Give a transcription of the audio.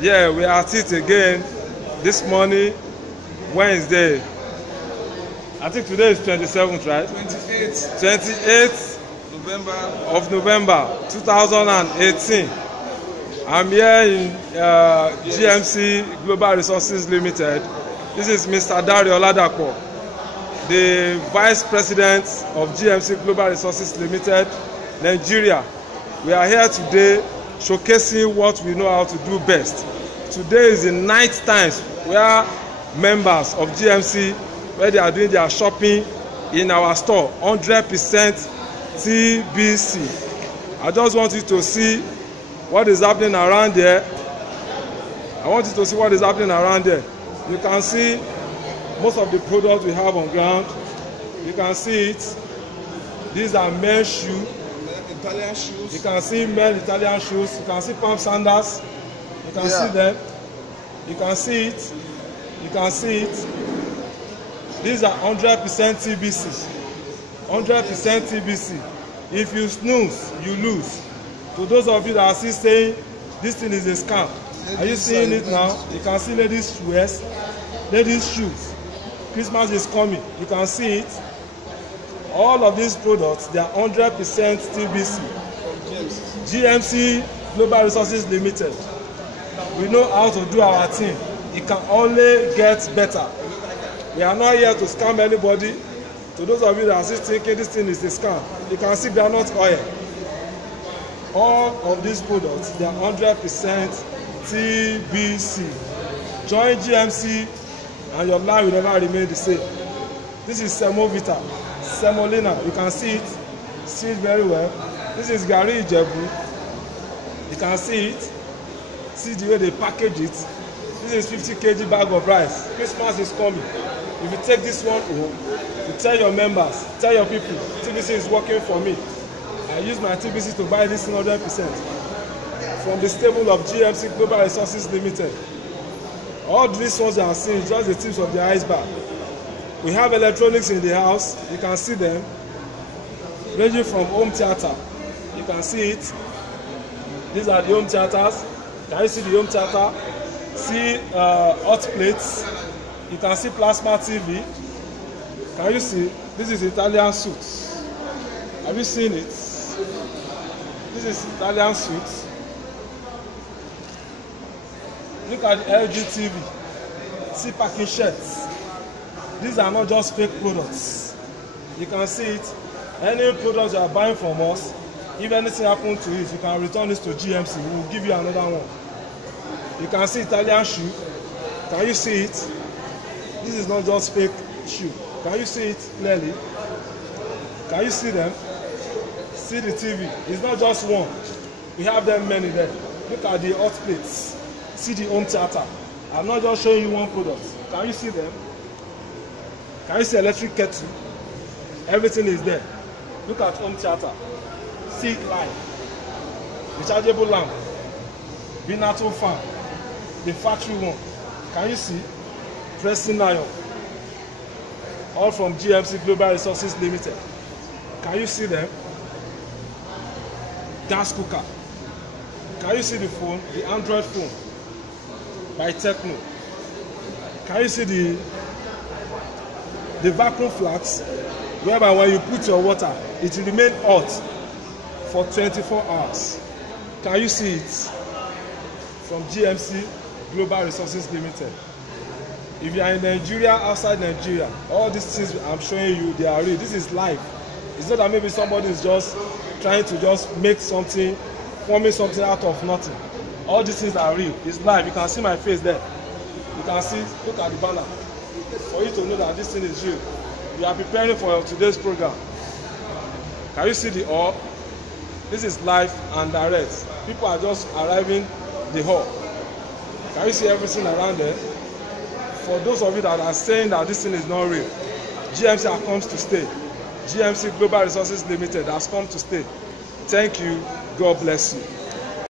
Yeah, we are at it again this morning, Wednesday. I think today is 27th, right? 28th. 28th November. of November 2018. I'm here in GMC Global Resources Limited. This is Mr. Dario Oladapo, the Vice President of GMC Global Resources Limited, Nigeria. We are here today showcasing what we know how to do best. Today is the 9th time where members of GMC, where they are doing their shopping in our store, 100% TBC. I just want you to see what is happening around there. I want you to see what is happening around there. You can see most of the products we have on ground. You can see it. These are men's shoes. Italian shoes. You can see men Italian shoes. You can see palm sandals. You can see them. You can see it. You can see it. These are 100% TBC. 100% TBC. If you snooze, you lose. To those of you that are still saying this thing is a scam, are you seeing it now? You can see ladies' wears, ladies' shoes. Christmas is coming. You can see it. All of these products, they are 100% TBC. GMC Global Resources Limited. We know how to do our thing. It can only get better. We are not here to scam anybody. To those of you that are still thinking this thing is a scam, you can see groundnut oil. All of these products, they are 100% TBC. Join GMC and your life will never remain the same. This is Semovita, Semolina. You can see it very well. This is Gari Ijebu. You can see it. See the way they package it. This is 50 kg bag of rice. Christmas is coming. If you take this one home, you tell your members, tell your people, TBC is working for me. I use my TBC to buy this 100% from the stable of GMC Global Resources Limited. All these ones you are seeing is just the tips of the iceberg. We have electronics in the house. You can see them, ranging from home theater. You can see it. These are the home theaters. Can you see the home theater? See hot plates. You can see plasma TV. Can you see? This is Italian suits. Have you seen it? This is Italian suits. Look at the LG TV. See packing shirts. These are not just fake products. You can see it. Any products you are buying from us, if anything happens to it, you can return this to GMC. We will give you another one. You can see Italian shoe. Can you see it? This is not just fake shoe. Can you see it clearly? Can you see them? See the TV. It's not just one. We have them many there. Look at the hot plates. See the home theater. I'm not just showing you one product. Can you see them? Can you see electric kettle? Everything is there. Look at home theater. See it live. Rechargeable lamp. Binato fan. The factory one. Can you see? Pressing iron. All from GMC Global Resources Limited. Can you see them? Gas cooker. Can you see the phone? The Android phone by Tecno. Can you see the vacuum flask, whereby when you put your water, it will remain hot for 24 hours. Can you see it? From GMC Global Resources Limited. If you are in Nigeria, outside Nigeria, all these things I'm showing you, they are real. This is live. It's not that maybe somebody is just trying to just make something, forming something out of nothing. All these things are real. It's live. You can see my face there. You can see, look at the banner. For you to know that this thing is real. We are preparing for today's program. Can you see the hall? This is live and direct. People are just arriving the hall. Can you see everything around there? For those of you that are saying that this thing is not real, GMC has come to stay. GMC Global Resources Limited has come to stay. Thank you. God bless you.